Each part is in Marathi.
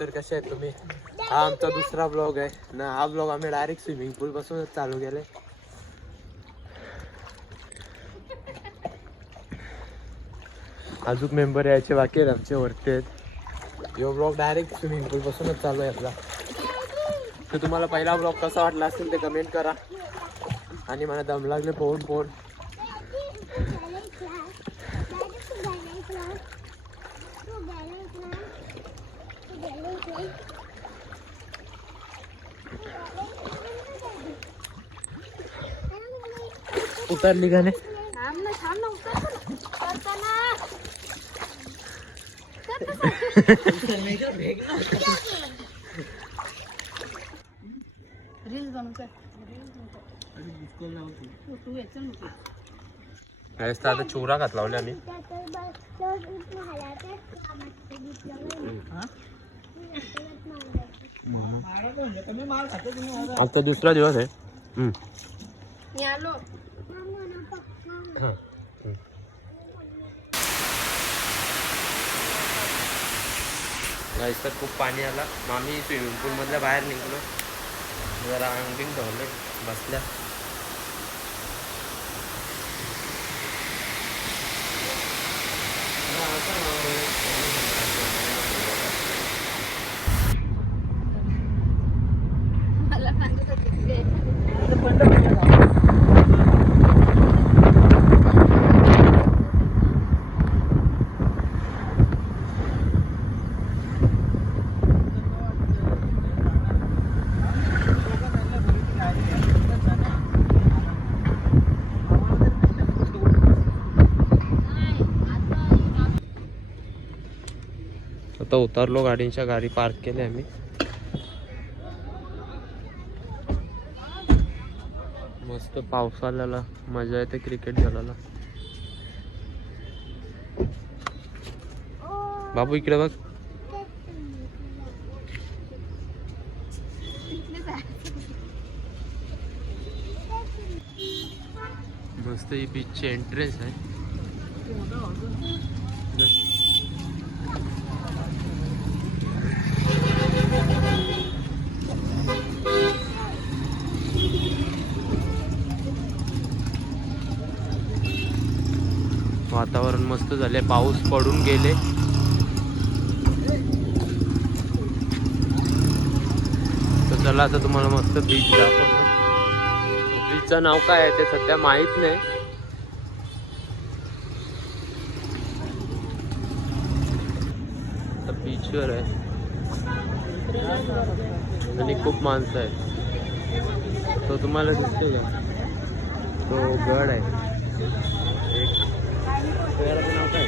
तर कसे आहेत तुम्ही? हा आमचा दुसरा ब्लॉग आहे ना. हा ब्लॉग आम्ही डायरेक्ट स्विमिंग पूल पासूनच चालू केले. अजून मेंबर यायचे बाकी आहेत आमचे वरती आहेत. यो ब्लॉग डायरेक्ट स्विमिंग पूल पासूनच चालू आहे आपला. तर तुम्हाला पहिला ब्लॉग कसा वाटला असेल ते कमेंट करा. आणि मला दम लागले पोहून पोहून. उतरली का नाही? आता चुरा घात लावले आम्ही. आता दुसरा दिवस आहे. तर खूप पाणी आला. मग आम्ही स्विमिंग पूल मधल्या बाहेर निघलो. जरा अंगिंग धवले बसल्या. आता उतरलो गाडीच्या. गाडी पार्क केली आम्ही. मस्त पावसाला मजा येते क्रिकेट खेळायला. बाबू इकडे बघ. मस्त ही बीचची एंट्रेन्स आहे. वातावरण मस्त झाले. पाऊस पडून गेले. तर चला आता तुम्हाला मस्त बीच दाखवतो. बीचचं नाव काय आहे ते सध्या माहित नाही. तर बीचवर आहे आणि खूप माणसं आहेत. तो तुम्हाला दिसते का? तो गड आहे. नाव काय?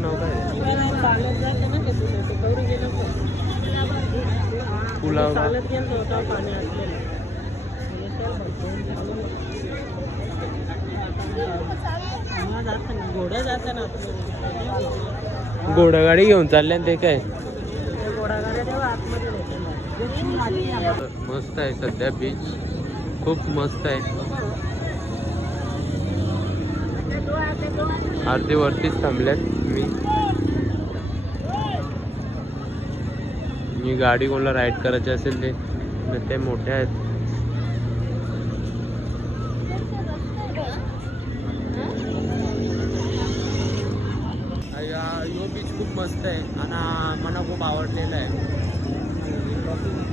नाव काय? पुलाव. घोडागाडी घेऊन चालले ते काय? मस्त आहे सध्या बीच. खूप मस्त आहे. अर्धी वरतीच थांबल्यात. मी गाडी कोणाला राईड करायची असेल ते मोठे आहेत. यो बीच खूप मस्त आहे आणि मला खूप आवडलेलं आहे.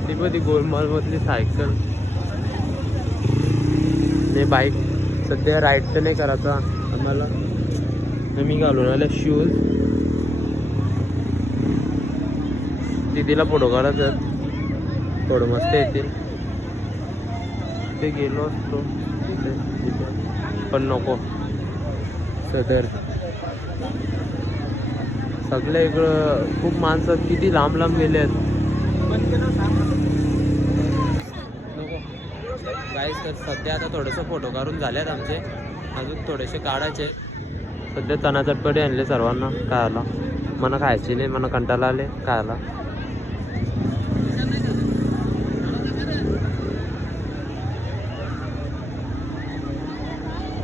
ती पण ती गोलमाल मधली सायकल. ते बाईक सध्या राईड तर नाही करायचा आम्हाला. मी घालून आले शूज. दीदीला फोटो काढायचं. थोडं मस्त येतील. ते गेलो असतो पण नको. सदर सगळे इकडं खूप माणसं किती लांब लांब गेले आहेत. गाईस तर सध्या आता थोडेसे फोटो काढून झालेत आमचे. अजून थोडेसे काढायचे. सध्या चणा चटपटी आणले सर्वांना. काय आला मला खायची नाही. मला कंटाळा आले काय आला.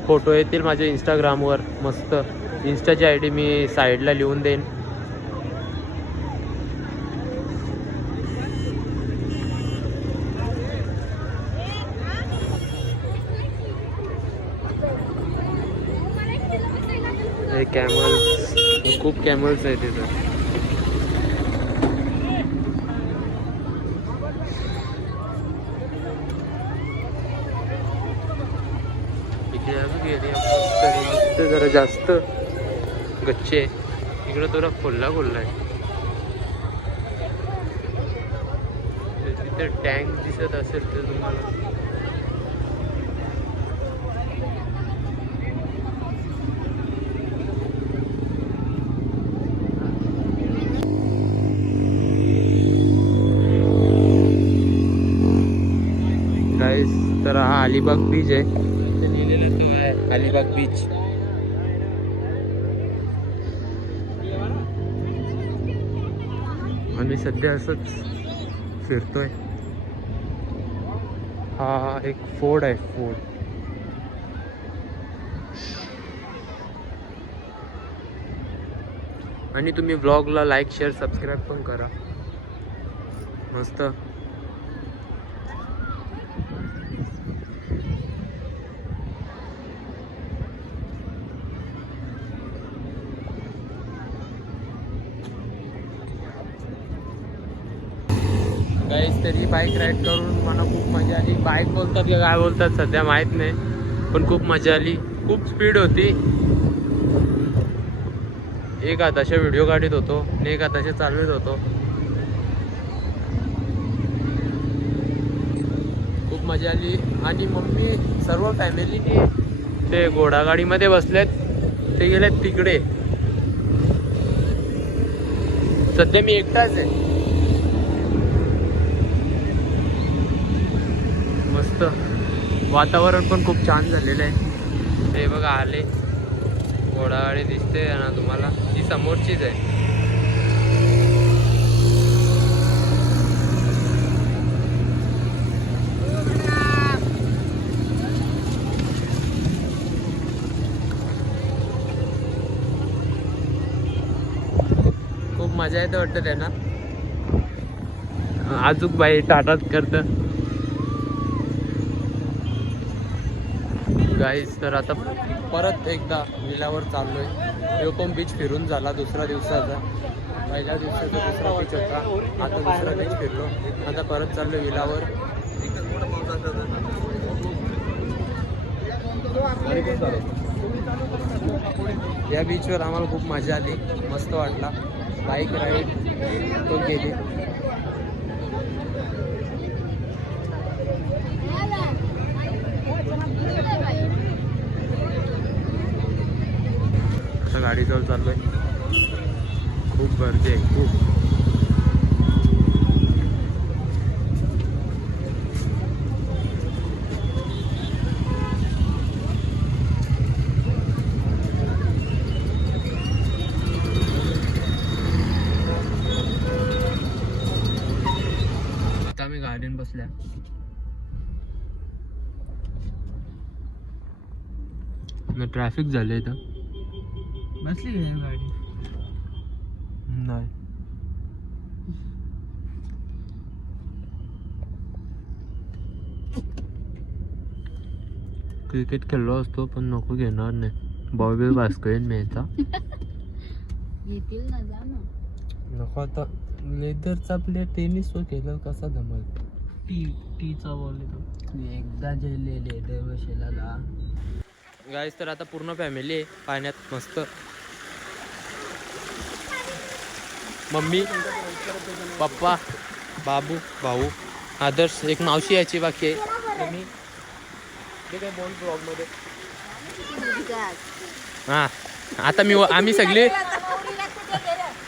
फोटो येतील माझ्या इंस्टाग्रामवर मस्त. इंस्टाची ID मी साईडला लिहून देईन. हे कॅमल्स, खूप कॅमल्स आहेत तिथं. इकडे जरा जास्त गच्चे, इकडे थोडा खोलला आहे. तिथे टँक दिसत असेल तर तुम्हाला. तर हा अलिबाग बीच आहे, ते लिहिलेलं तो आहे अलिबाग बीच. आम्ही सध्या असंच फिरतोय. हा एक फोर्ट आहे, फोर्ट. आणि तुम्ही व्लॉगला लाईक शेअर सबस्क्राईब पण करा मस्त. गाईस तरी बाईक राईड करून मला खूप मजा आली. बाईक बोलतात की काय बोलतात सध्या माहीत नाही, पण खूप मजा आली. खूप स्पीड होती. एक हाताचे व्हिडिओ काढत होतो आणि एक हाताचे चालवत होतो. खूप मजा आली. आणि मम्मी सर्व फॅमिलीने ते घोडागाडीमध्ये बसलेत, ते गेलेत तिकडे. सध्या मी एकटाच आहे. मस्त वातावरण पण खूप छान झालेलं आहे. ते बघा आले, घोडागाडी दिसते ना तुम्हाला, ती समोरचीच आहे. खूप मजा येते वाटतं त्यांना. अजूक बाई टाटाच करतं. गाईस तर आता परत एकदा विलावर चाललोय. तो पण बीच फिरून झाला दुसरा दिवसाचा. पहिल्या दिवसाचा दुसरा बीच होता, आता दुसरा बीच फिरलो. आता परत चाललो विलावर. या बीचवर आम्हाला खूप मजा आली, मस्त वाटला. बाईक राईड पण केली. आता गाडीजवळ चाललोय. खूप गर्दी आहे, खूप. आता आम्ही गाडीन बसल्या. ट्रॅफिक झालंय इथं. बसली गाडी नाही. क्रिकेट खेळलो असतो पण नको, घेणार नाही. बॉबी बास्केट मिळता येतील ना, जा ना. नको आता. लेदरचा प्लेयर टेनिस वर खेळलं कसा जमल. टीचा बॉल येतो एकदा जेले लेदर बसेला. गाईस तर आता पूर्ण फॅमिली आहे पाण्यात मस्त. मम्मी, पप्पा, बाबू, भाऊ, आदर्श, एक मावशी यायची बाकी आहे. मी ते काय बोल ब्लॉगमध्ये. हां आता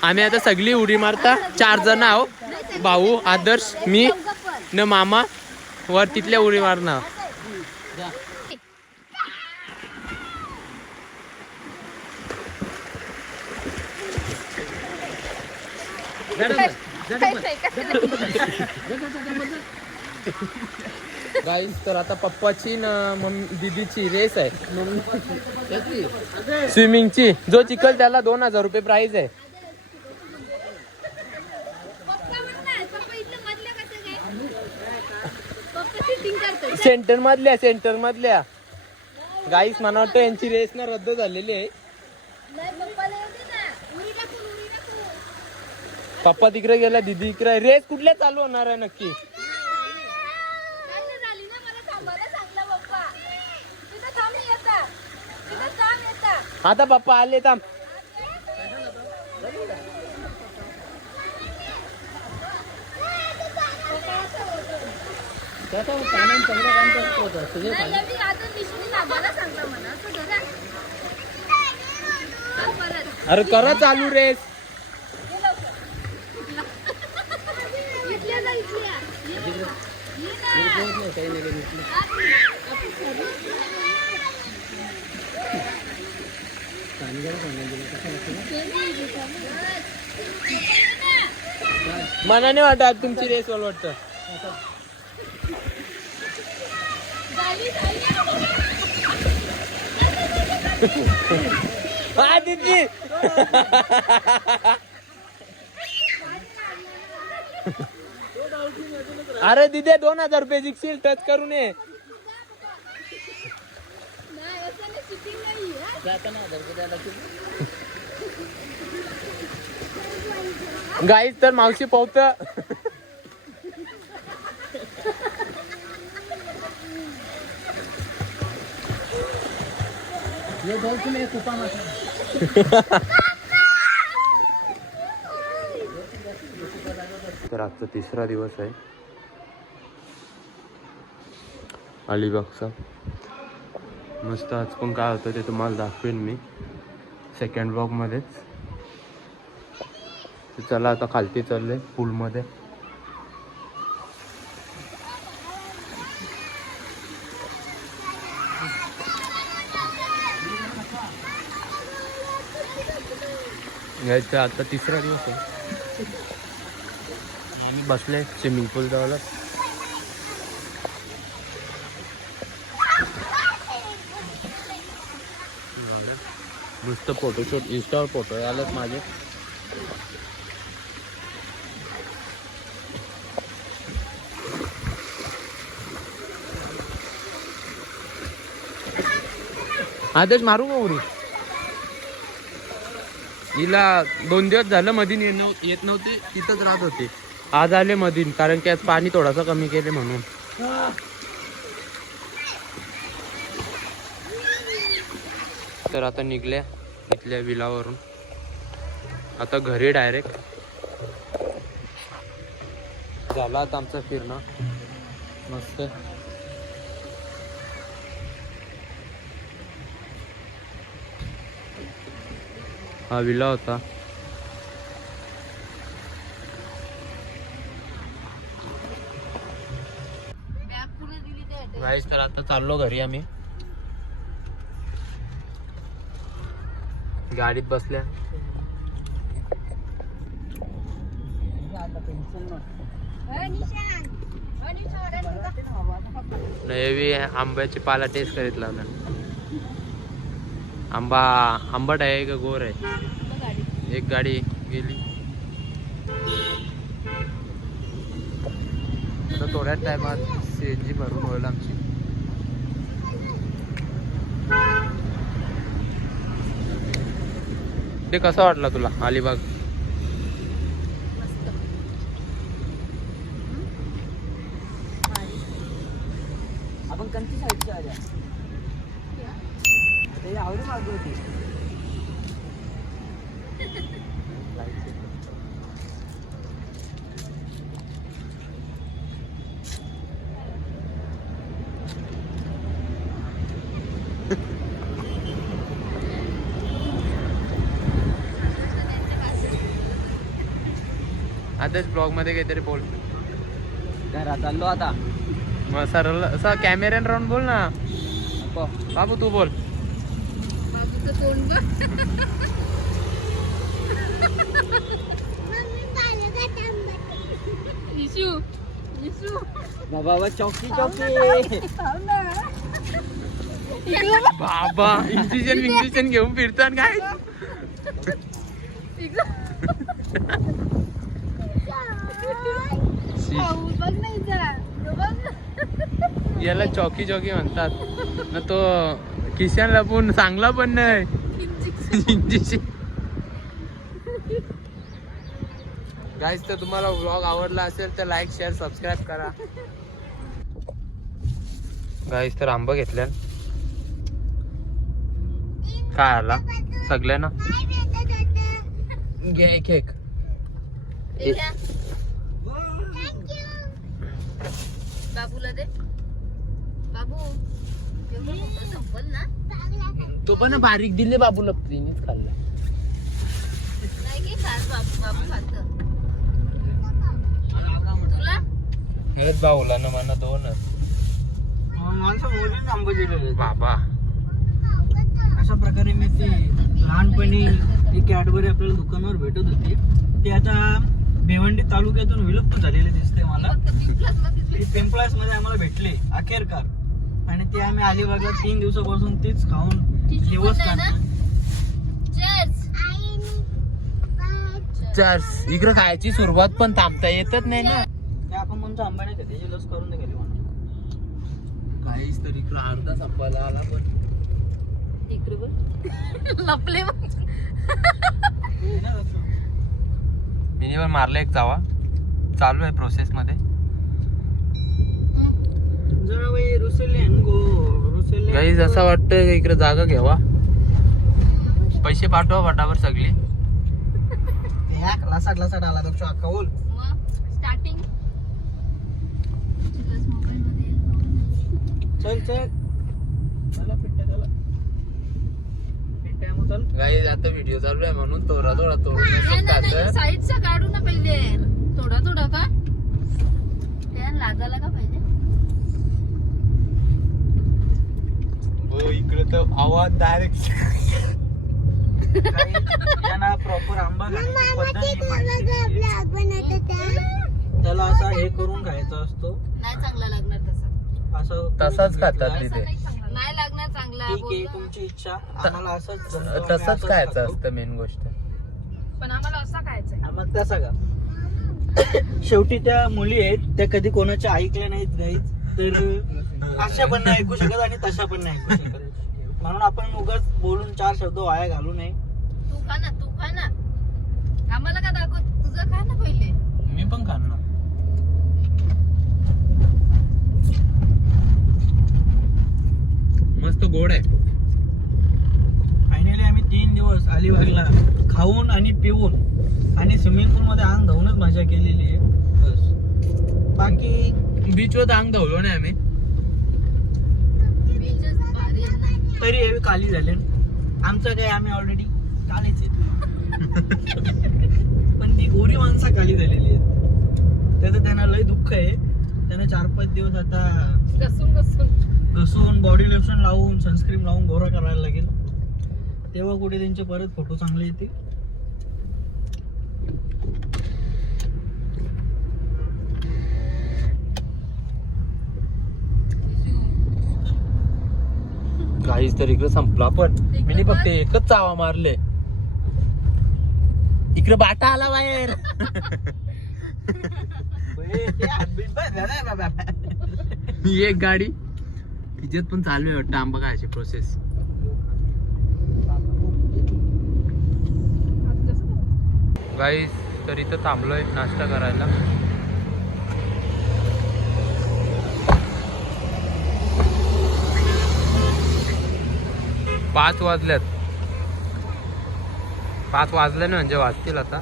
आम्ही आता सगळी उडी मारता. 4 जण आहो. भाऊ, आदर्श, मी न मामा वर तिथल्या उडी मारणार. गाईस तर आता पप्पाची न दीदीची रेस आहे स्विमिंगची. जो चिखल त्याला 2000 रुपये प्राइस आहे. सेंटर मधल्या गाईस मला वाटतं यांची रेस ना रद्द झालेली आहे. पप्पा तिकडे गेला, दीदी इकडे. रेस कुठल्या चालू होणार आहे नक्की? आता पप्पा आले थांब. अरे करा चालू रेस. मनाने वाटत तुमची रेस मला वाटतं. हा दीदी अरे दीदी 2000 रुपये जिंकशील, टच करू नये. गाईस तर मावशी पावत. तर आजचा तिसरा दिवस आहे अलिबागचा. मस्त आज पण काय होतं ते तुम्हाला दाखवेन मी सेकंड ब्लॉग मध्येच. चला आता खालती चालले पूलमध्ये. यायचा आता तिसरा दिवस आहे. आम्ही बसले स्विमिंग पूल जवळ. नुसतं फोटोशूट इंस्टावर फोटो आलेत माझे. आदेश मारू का उरी? हिला 2 दिवस झालं मधीन येत नव्हते, तिथंच राहत होते. आज आले मधीन, कारण की आज पाणी थोडासा कमी केले म्हणून. तर आता निघल्या इथल्या विलावरून आता घरी डायरेक्ट. झाला आता आमचं फिरणं मस्त. हा विला होता. गाईस तर आता चाललो घरी आम्ही. गाडीत बसल्या. नवी आंब्याची पाला टेस्ट करीत लावला. आंबा आंबट आहे का गोर आहे? एक गाडी गेली. तर थोड्याच टायमात CNG भरून होईल आमची. ते कसा वाटला तुला अलिबाग? आपण कोणती साईडची आल्या? ते आवडी मागू होती. आताच ब्लॉग मध्ये काहीतरी बोल. घरात चाललो आता. मग सरळ असा कॅमेऱ्याने राहून बोल ना. बाबू तू बोल. बाबा चौकी चौकी. बाबा इंजेक्शन घेऊन फिरतात काय. याला चौकी चौकी म्हणतात ना. तो किशन लपून चांगला पण नाही. इंजेक्शन. गाईज, तर तुम्हाला व्लॉग आवडला असेल तर लाईक शेअर सबस्क्राईब करा. गाईज, तर आंबा घेतल्या काय आला सगळ्यांना घे एक एक. बाबूला दे. बाबू एवढं मोठं संपल ना. तो पण बारीक दिले बाबूला. प्रिनीच खाल्ला. नाही की खास बाबू बाबू खात. तुला हेच बाबूला ना मला दोनच. माणसं मोजून आंबे दिलेले. बाबा अशा प्रकारे मी ती लहानपणी ती कॅडबरी आपल्याला दुकानावर भेटत होती. ती आता भिवंडी तालुक्यातून विलुप्त झालेली दिसते मला. ती पिंपळास मध्ये आम्हाला भेटली अखेरकार. आणि ती आम्ही अलिबागला 3 दिवसापासून तीच खाऊन दिवस काढतो. चर्स इकडे खायची सुरुवात पण थांबता येतच नाही ना. ते आपण म्हणतो आंबा नाही का त्याची लस करून गेली म्हणून. काहीच तर इकडं अर्धा संपायला आला पण. लपले. मिनी पण मारला एक चावा. चालू आहे प्रोसेस मध्ये. काही असं वाटतं इकडे जागा घ्यावा. पैसे पाठवा फटाफट सगळे. लासाट लासाट आला तो कौल. स्टार्टिंग चल चल मला पिट्ट्या त्याला पिट्ट्या मग चल. काही आता व्हिडिओ चालू आहे म्हणून थोडा थोडा तोडून साईडचा काढू ना पहिले. थोडा थोडा का त्या लागायला का पाहिजे. हो इकडे तर आवाज डायरेक्ट. त्यांना प्रॉपर आंबा खाण्याची पद्धत ही माहिती नसते. त्याला असा हे करून खायचा असतो. नाही चांगला लागणार तसा. असं तसाच खातात तिथे. नाही लागणार चांगला. ठीक आहे तुमची इच्छा. आम्हाला असंच जमतं, आम्ही तसंच असंच खायचं खातो. असतं मेन गोष्ट. पण आम्हाला असा खायचा. मग तसा का शेवटी त्या मुली आहेत त्या कधी कोणाच्या ऐकल्या नाहीत गाईच. तर अशा पण नाही ऐकू शकत आणि तशा पण नाही ऐकू शकत. म्हणून आपण उगाच बोलून 4 शब्द वाया घालू नये. तू खा ना. तू खा ना. आम्हाला का दाखव. तुझं खा ना पहिले. मी पण खाणार. मस्त गोड आहे. फायनली आम्ही 3 दिवस अलिबागला खाऊन आणि पिऊन आणि स्विमिंग पूल मध्ये अंग धावूनच मजा केलेली आहे. बस बाकी बीचवर अंग धावलो नाही आम्ही. बीचच भारी आहे ना. तरी हे काली झाले. आमचं काय आम्ही ऑलरेडी कालीच येतो. पण ती गोरी माणसं काली झालेली आहेत. त्याचं त्यांना लय दुःख आहे. त्यांना 4-5 दिवस आता घसून बॉडी लोशन लावून सनस्क्रीन लावून गोरा करायला लागेल. तेव्हा कुठे त्यांचे परत फोटो चांगले येतील. काहीच तर इकडे संपला पण. मी फक्त एकच चावा मारले. इकडे बाटा आला बाहेर. ही एक गाडी तिच्यात पण चालू आहे वाटतं आंबा खायची प्रोसेस. गाईस, तर इथं थांबलोय नाश्ता करायला. पाच वाजल्यात. 5 वाजले ना म्हणजे वाजतील आता.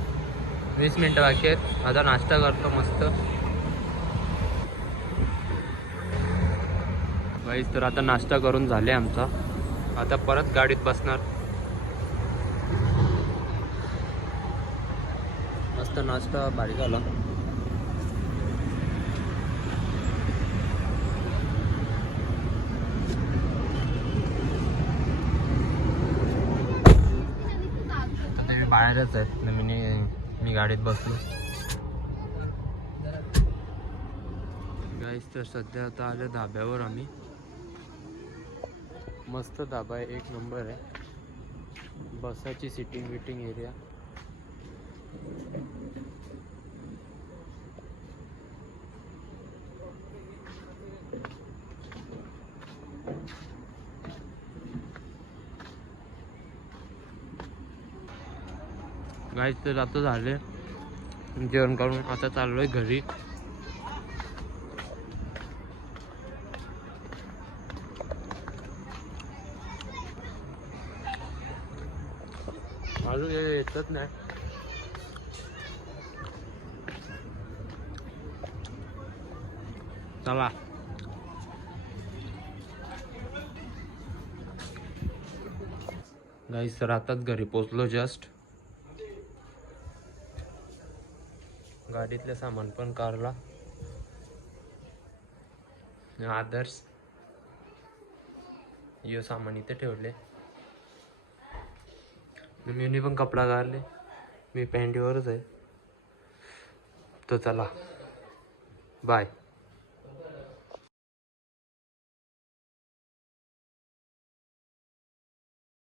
20 मिनिटं बाकी आहेत. आता नाश्ता करतो मस्त. गाईस, तर आता नाश्ता करून झाले आमचा. आता परत गाडीत बसणार. मस्त नाश्ता भारी झाला. बाहेरच आहेत ना. मी गाडीत बसलो. गाईस तर सध्या आता आलं धाब्यावर आम्ही. मस्त धाबा आहे, एक नंबर आहे. बसाची सिटिंग विटिंग एरिया. गाईस तर आता झाले जेवण करून, आता चाललोय घरी. अजून येतच नाही. चला गाईस तर आताच घरी पोचलो जस्ट. गाडीतले सामान पण काढला. आदर्श यो सामान इथे ठेवले. मी पण कपडा काढले. मी पॅन्टीवरच आहे. तो चला बाय.